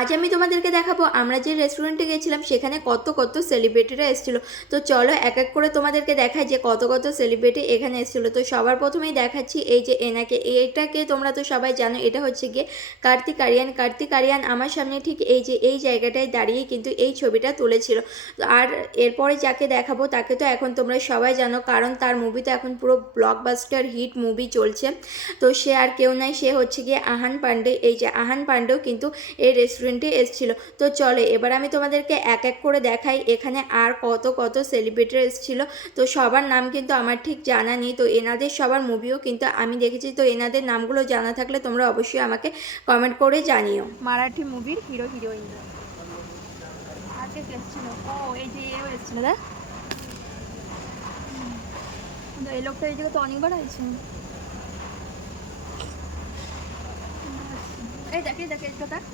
আজ আমি তোমাদেরকে দেখাবো আমরা যে রেস্টুরেন্টে গেছিলাম সেখানে কত কত সেলিব্রিটিরা এসেছিল। তো চলো এক এক করে তোমাদেরকে দেখাই যে কত কত সেলিব্রিটি এখানে এসেছিল। তো সবার প্রথমেই দেখাচ্ছি এই যে এনাকে, এইটাকে তোমরা তো সবাই জানো, এটা হচ্ছে গিয়ে কার্তিক আরিয়ান। কার্তিক আরিয়ান আমার সামনে ঠিক এই যে এই জায়গাটায় দাঁড়িয়ে কিন্তু এই ছবিটা তুলেছিল। আর এরপরে যাকে দেখাবো তাকে তো এখন তোমরা সবাই জানো, কারণ তার মুভি তো এখন পুরো ব্লকবাস্টার হিট মুভি চলছে। তো সে আর কেউ নাই, সে হচ্ছে গিয়ে আহান পান্ডে। এই যে আহান পান্ডেও কিন্তু এই রেস্টুরেন্টে এসেছিল। তো চলে এবার আমি তোমাদেরকে এক এক করে দেখাই এখানে আর কত কত সেলিব্রিটি এসেছিল। তো সবার নাম কিন্তু আমার ঠিক জানা নেই, তো এনাদের সবার মুভিও কিন্তু আমি দেখেছি। তো এনাদের নামগুলো জানা থাকলে তোমরা অবশ্যই আমাকে কমেন্ট করে জানিও। মারাঠি মুভির হিরো হিরোইনরা আর কে কে এসেছিল? ও এই যে এও এসেছিল, দেখ এই লোকটা এই জায়গায় তো অনেকবার আছে। এই দেখে দেখে এটা দেখ।